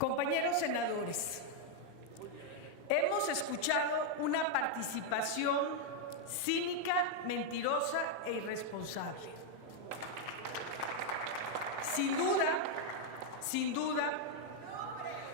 Compañeros senadores, hemos escuchado una participación cínica, mentirosa e irresponsable. Sin duda,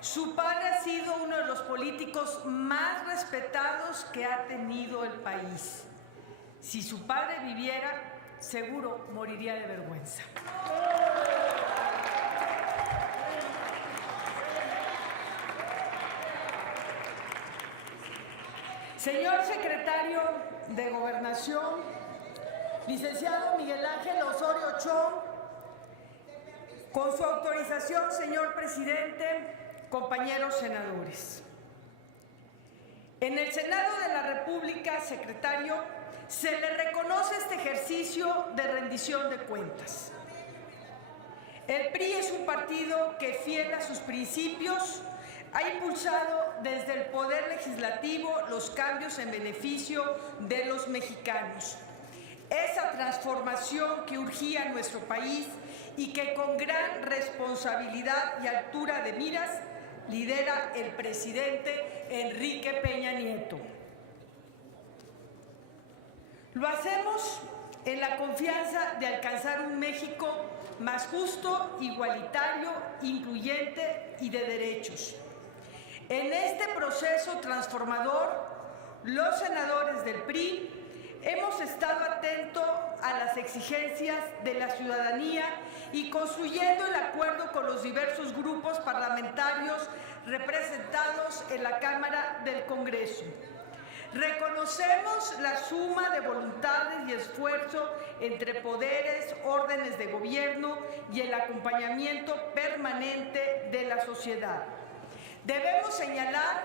su padre ha sido uno de los políticos más respetados que ha tenido el país. Si su padre viviera, seguro moriría de vergüenza. Señor secretario de Gobernación, licenciado Miguel Ángel Osorio Chong, con su autorización, señor presidente, compañeros senadores. En el Senado de la República, secretario, se le reconoce este ejercicio de rendición de cuentas. El PRI es un partido que, fiel a sus principios, ha impulsado desde el Poder Legislativo los cambios en beneficio de los mexicanos. Esa transformación que urgía nuestro país y que con gran responsabilidad y altura de miras lidera el presidente Enrique Peña Nieto. Lo hacemos en la confianza de alcanzar un México más justo, igualitario, incluyente y de derechos. En este proceso transformador, los senadores del PRI hemos estado atentos a las exigencias de la ciudadanía y construyendo el acuerdo con los diversos grupos parlamentarios representados en la Cámara del Congreso. Reconocemos la suma de voluntades y esfuerzo entre poderes, órdenes de gobierno y el acompañamiento permanente de la sociedad. Debemos señalar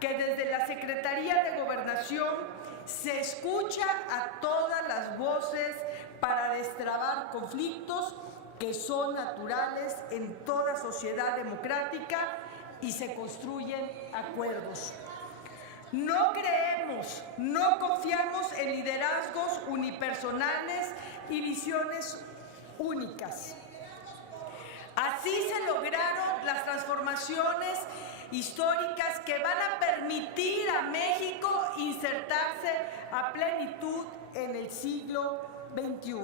que desde la Secretaría de Gobernación se escucha a todas las voces para destrabar conflictos que son naturales en toda sociedad democrática y se construyen acuerdos. No creemos, no confiamos en liderazgos unipersonales y visiones únicas. Así se lograron las transformaciones históricas que van a permitir a México insertarse a plenitud en el siglo XXI.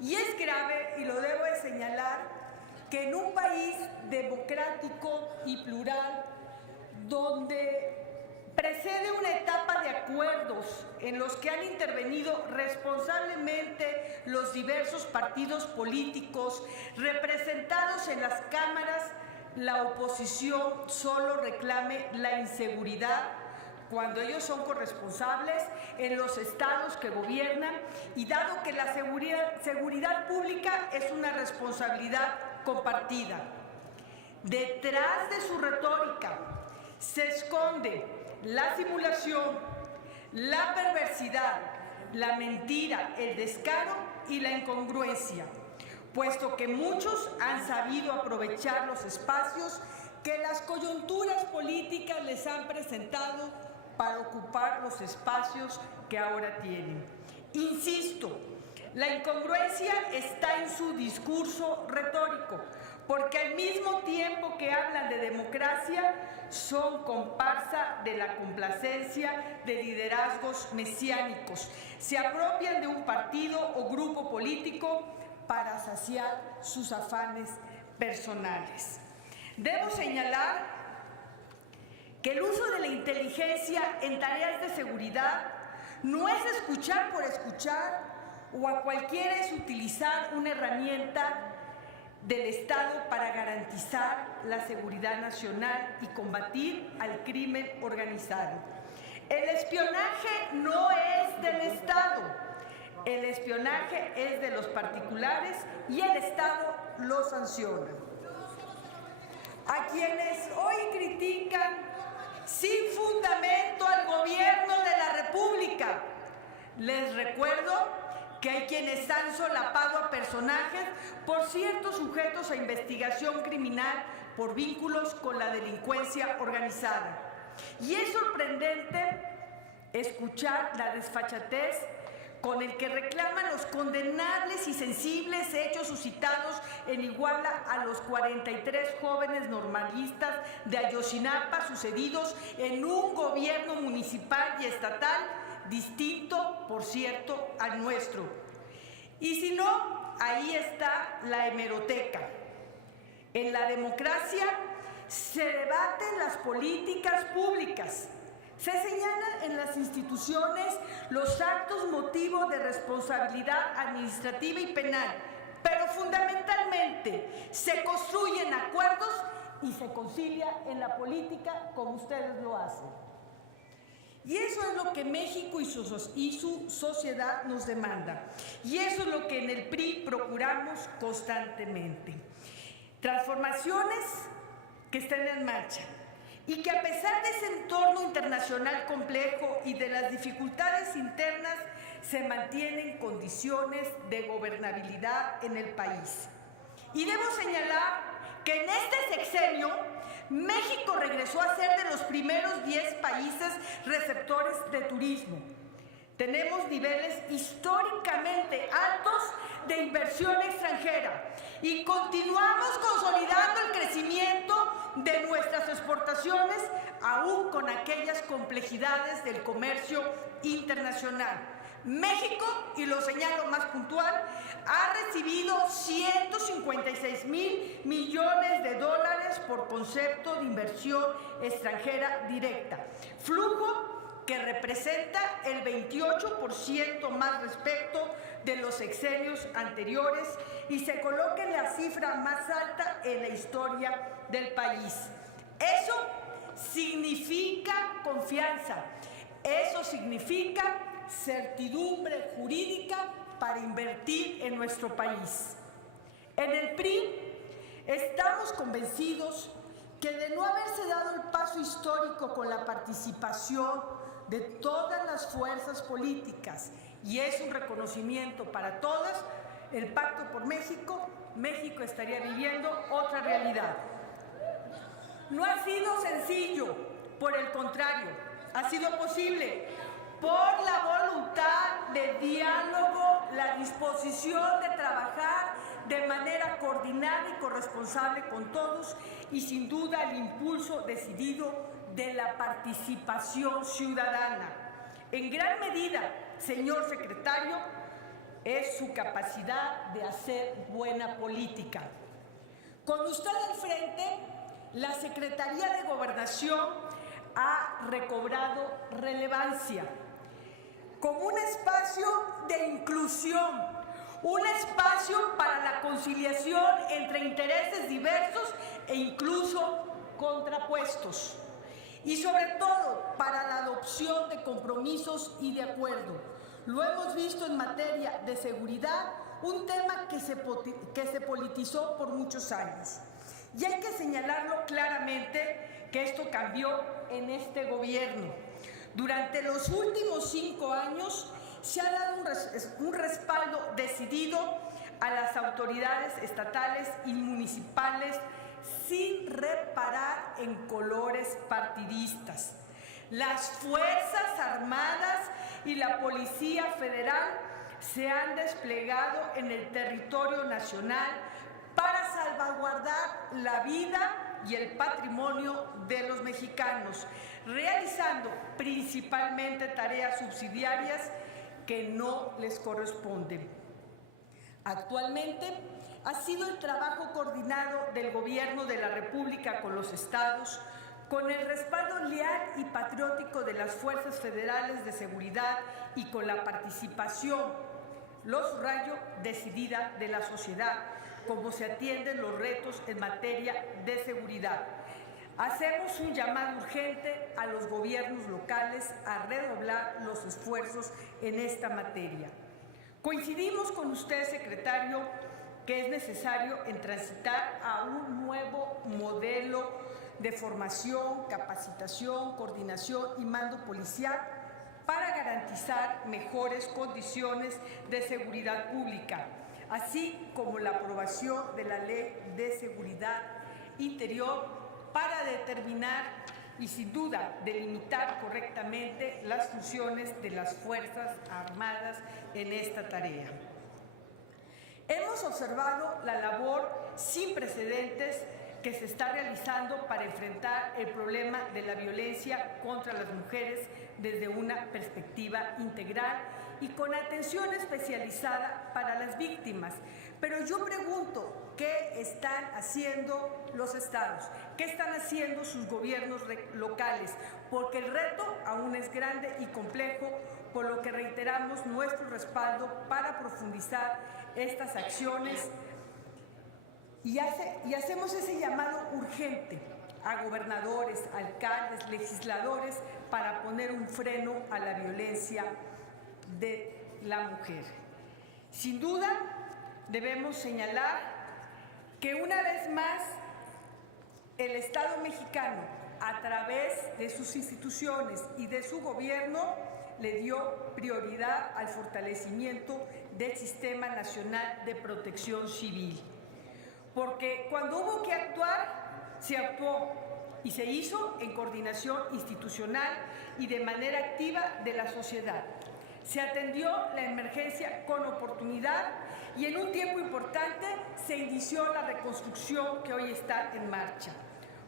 Y es grave, y lo debo de señalar, que en un país democrático y plural, donde precede una etapa de acuerdos en los que han intervenido responsablemente los diversos partidos políticos representados en las cámaras, la oposición solo reclame la inseguridad cuando ellos son corresponsables en los estados que gobiernan y dado que la seguridad pública es una responsabilidad compartida. Detrás de su retórica se esconde la simulación, la perversidad, la mentira, el descaro y la incongruencia, puesto que muchos han sabido aprovechar los espacios que las coyunturas políticas les han presentado para ocupar los espacios que ahora tienen. Insisto, la incongruencia está en su discurso retórico, porque al mismo tiempo que hablan de democracia, son comparsa de la complacencia de liderazgos mesiánicos. Se apropian de un partido o grupo político para saciar sus afanes personales. Debo señalar que el uso de la inteligencia en tareas de seguridad no es escuchar por escuchar o a cualquiera es utilizar una herramienta del Estado para garantizar la seguridad nacional y combatir al crimen organizado. El espionaje no es del Estado, el espionaje es de los particulares y el Estado lo sanciona. A quienes hoy critican sin fundamento al gobierno de la República, les recuerdo que hay quienes han solapado a personajes, por cierto, sujetos a investigación criminal por vínculos con la delincuencia organizada. Y es sorprendente escuchar la desfachatez con el que reclaman los condenables y sensibles hechos suscitados en Iguala a los 43 jóvenes normalistas de Ayotzinapa sucedidos en un gobierno municipal y estatal distinto, por cierto, al nuestro. Y si no, ahí está la hemeroteca. En la democracia se debaten las políticas públicas. Se señalan en las instituciones los actos motivo de responsabilidad administrativa y penal, pero fundamentalmente se construyen acuerdos y se concilia en la política como ustedes lo hacen. Y eso es lo que México y su sociedad nos demanda. Y eso es lo que en el PRI procuramos constantemente. Transformaciones que estén en marcha y que a pesar de ese entorno internacional complejo y de las dificultades internas se mantienen condiciones de gobernabilidad en el país. Y debo señalar que en este sexenio México regresó a ser de los primeros 10 países receptores de turismo. Tenemos niveles históricamente altos de inversión extranjera y continuamos consolidando el crecimiento de nuestras exportaciones, aún con aquellas complejidades del comercio internacional. México, y lo señalo más puntual, ha recibido 156,000 millones de dólares por concepto de inversión extranjera directa, flujo que representa el 28% más respecto de los sexenios anteriores y se coloca en la cifra más alta en la historia del país. Eso significa confianza, eso significa certidumbre jurídica para invertir en nuestro país. En el PRI estamos convencidos que de no haberse dado el paso histórico con la participación de todas las fuerzas políticas, y es un reconocimiento para todas, el Pacto por México, México estaría viviendo otra realidad. No ha sido sencillo, por el contrario, ha sido posible por la voluntad de diálogo, la disposición de trabajar de manera coordinada y corresponsable con todos y sin duda el impulso decidido de la participación ciudadana. En gran medida, señor secretario, es su capacidad de hacer buena política. Con usted al frente, la Secretaría de Gobernación ha recobrado relevancia como un espacio de inclusión, un espacio para la conciliación entre intereses diversos e incluso contrapuestos, y sobre todo para la adopción de compromisos y de acuerdo. Lo hemos visto en materia de seguridad, un tema que se politizó por muchos años. Y hay que señalarlo claramente que esto cambió en este gobierno. Durante los últimos 5 años se ha dado un respaldo decidido a las autoridades estatales y municipales sin reparar en colores partidistas. Las Fuerzas Armadas y la Policía Federal se han desplegado en el territorio nacional para salvaguardar la vida y el patrimonio de los mexicanos, realizando principalmente tareas subsidiarias que no les corresponden. Actualmente ha sido el trabajo coordinado del Gobierno de la República con los estados, con el respaldo leal y patriótico de las fuerzas federales de seguridad y con la participación, lo subrayo, decidida de la sociedad, como se atienden los retos en materia de seguridad. Hacemos un llamado urgente a los gobiernos locales a redoblar los esfuerzos en esta materia. Coincidimos con usted, secretario, que es necesario en transitar a un nuevo modelo de formación, capacitación, coordinación y mando policial para garantizar mejores condiciones de seguridad pública, así como la aprobación de la Ley de Seguridad Interior para determinar y sin duda delimitar correctamente las funciones de las Fuerzas Armadas en esta tarea. Hemos observado la labor sin precedentes que se está realizando para enfrentar el problema de la violencia contra las mujeres desde una perspectiva integral y con atención especializada para las víctimas. Pero yo pregunto, ¿qué están haciendo los estados? ¿Qué están haciendo sus gobiernos locales? Porque el reto aún es grande y complejo, por lo que reiteramos nuestro respaldo para profundizar estas acciones y hacemos ese llamado urgente a gobernadores, alcaldes, legisladores para poner un freno a la violencia de la mujer. Sin duda, debemos señalar que una vez más el Estado mexicano, a través de sus instituciones y de su gobierno, le dio prioridad al fortalecimiento del Sistema Nacional de Protección Civil. Porque cuando hubo que actuar, se actuó y se hizo en coordinación institucional y de manera activa de la sociedad. Se atendió la emergencia con oportunidad y en un tiempo importante se inició la reconstrucción que hoy está en marcha.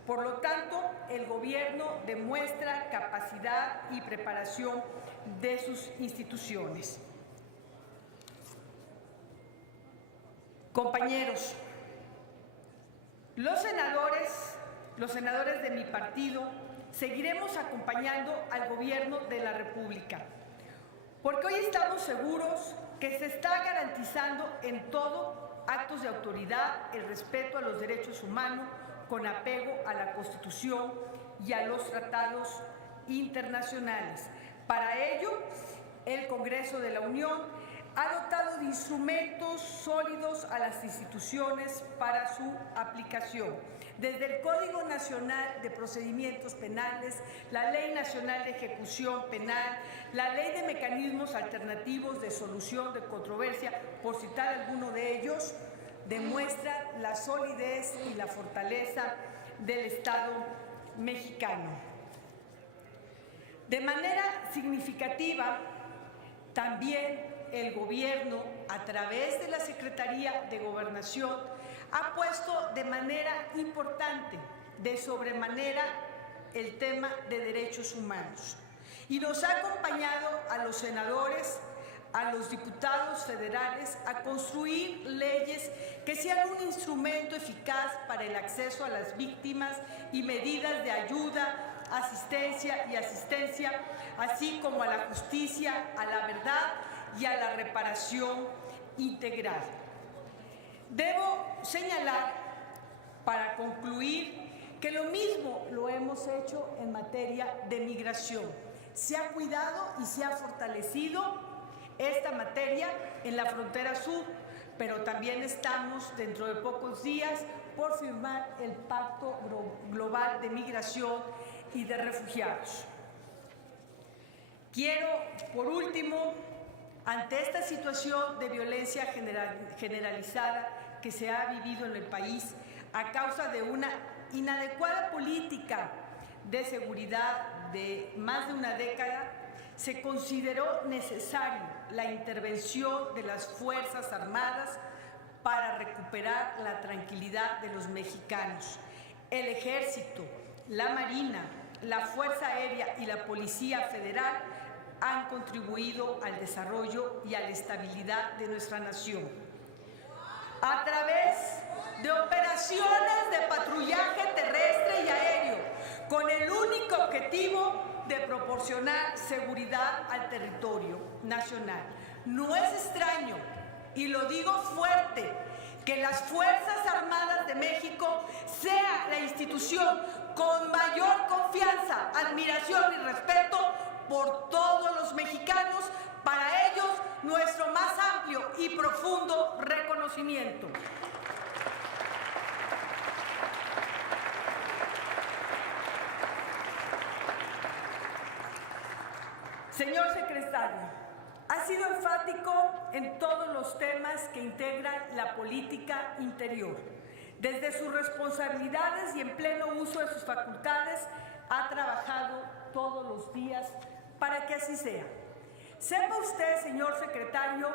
Por lo tanto, el gobierno demuestra capacidad y preparación de sus instituciones. Compañeros, los senadores de mi partido, seguiremos acompañando al Gobierno de la República, porque hoy estamos seguros que se está garantizando en todo actos de autoridad el respeto a los derechos humanos con apego a la Constitución y a los tratados internacionales. Para ello, el Congreso de la Unión ha dotado de instrumentos sólidos a las instituciones para su aplicación, desde el Código Nacional de Procedimientos Penales, la Ley Nacional de Ejecución Penal, la Ley de Mecanismos Alternativos de Solución de Controversia, por citar alguno de ellos, demuestra la solidez y la fortaleza del Estado mexicano. De manera significativa, también el gobierno, a través de la Secretaría de Gobernación, ha puesto de manera importante, de sobremanera, el tema de derechos humanos. Y nos ha acompañado a los senadores, a los diputados federales, a construir leyes que sean un instrumento eficaz para el acceso a las víctimas y medidas de ayuda, asistencia, así como a la justicia, a la verdad y a la reparación integral. Debo señalar, para concluir, que lo mismo lo hemos hecho en materia de migración. Se ha cuidado y se ha fortalecido esta materia en la frontera sur, pero también estamos dentro de pocos días por firmar el Pacto Global de Migración y de Refugiados. Quiero, por último, ante esta situación de violencia generalizada que se ha vivido en el país a causa de una inadecuada política de seguridad de más de una década, se consideró necesaria la intervención de las Fuerzas Armadas para recuperar la tranquilidad de los mexicanos. El Ejército, la Marina, la Fuerza Aérea y la Policía Federal han contribuido al desarrollo y a la estabilidad de nuestra nación. A través de operaciones de patrullaje terrestre y aéreo, con el único objetivo de proporcionar seguridad al territorio nacional. No es extraño, y lo digo fuerte, que las Fuerzas Armadas de México sea la institución con mayor confianza, admiración y respeto por todos los mexicanos. Para ellos, nuestro más amplio y profundo reconocimiento. Señor secretario, ha sido enfático en todos los temas que integran la política interior. Desde sus responsabilidades y en pleno uso de sus facultades, ha trabajado todos los días para que así sea. Sepa usted, señor secretario,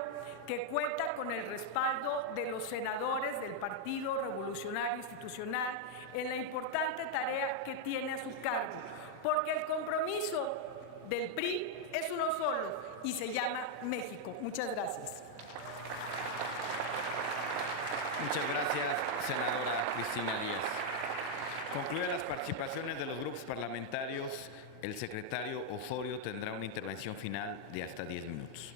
que cuenta con el respaldo de los senadores del Partido Revolucionario Institucional en la importante tarea que tiene a su cargo, porque el compromiso del PRI es uno solo y se llama México. Muchas gracias. Muchas gracias, senadora Cristina Díaz. Concluidas las participaciones de los grupos parlamentarios, el secretario Osorio tendrá una intervención final de hasta 10 minutos.